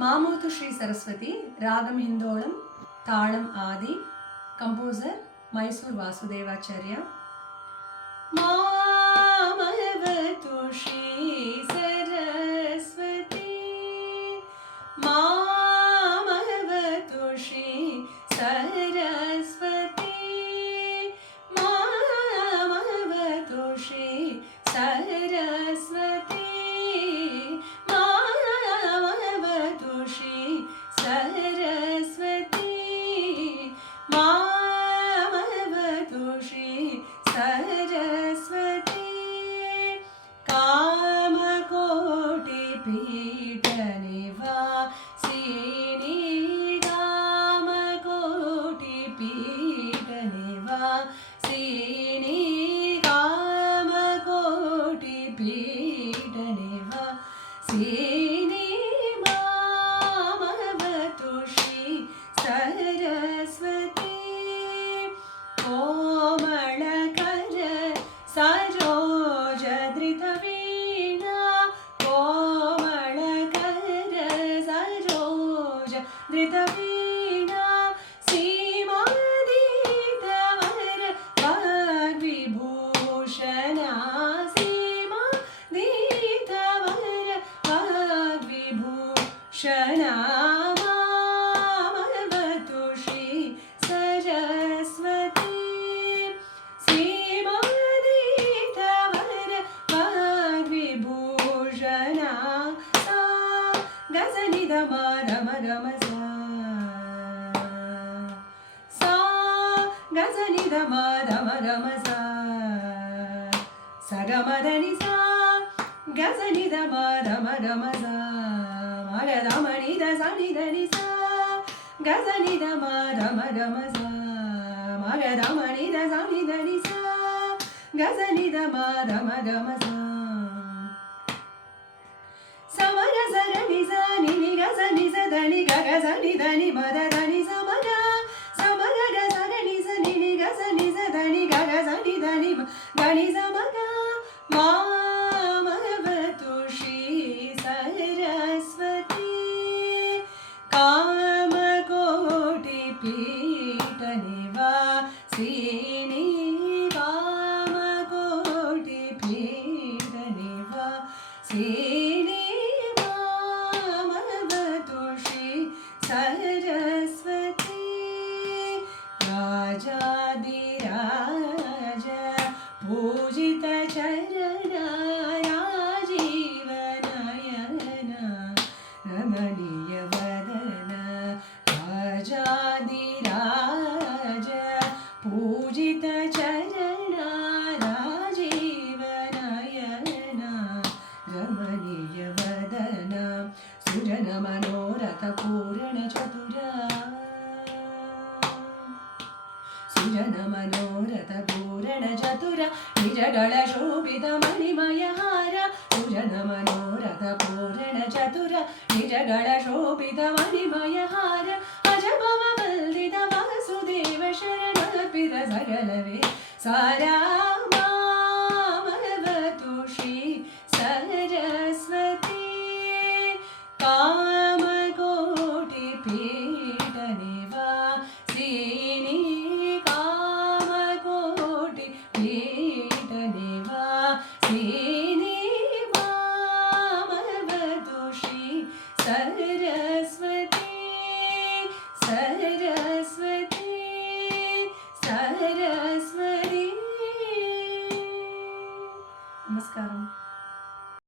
मामूतु श्री सरस्वती रागम हिंदोलम तालम आदि कंपोजर मैसूर वासुदेवाचार्य मामवतु श्री सरस्वती मामवतु श्री सरस्वती मामवतु श्री सरस्वती मामवतु श्री सरस्वती मामवतु श्री सरस्वती कामकोटिपीठनिवासिनी कामकोटिपीठनिवासिनी कामकोटिपीठनिवासिनी मामवतु श्री सरस्वती कोमलकर सरोजधृतवीणा कोमलकर सरोजधृतवीणा सीमादीतवर वाग्विभूषणा सीमादीतवर वाग्विभूषणा मामवतु श्री सरस्वती सीमादीतवर वाग्विभूषणा सा गजनिध मारमगम सा गजनिध मारमगम सगमदनि सा गजनिध मारमगम मगधमनिध सनिधनि सा गजनिध मारमगम मगधमनिध सनिधनि सा गजनिध मारमगम समगजनि सनि निगजनि सदनि गगजनि धनि मदधनि समग समगगजनि सनि निगजनि सदनि गगजनि धनि गनि समग मामवतु श्री सरस्वती कामकोटिपीठनिवासिनी कामकोटिपीठनिवासिनी मामवतु श्री सरस्वती राजाधिराज पूजित चरण राजीवनयन रमणीय वदन राजाधिराज पूजित चरण राजीवनयन रमणीय वदन सुजन मनोरथ पूर्ण चतुरा सुजन मनोरथ पूर्ण चतुर निजगळ शोभित मणिमय हार सुजन मनोरथ पूर्ण चतुर निजगळ शोभित मणिमय हार अजभव वल्दित वासुदेव शरणर्पित सकलवे सारा मामवतु श्री सरस्वती कामकोटिपीठनिवासिनी कामकोटिपीठनिवासिनी मामवतु श्री सरस्वती सरस्वती सरस्वती नमस्कारम।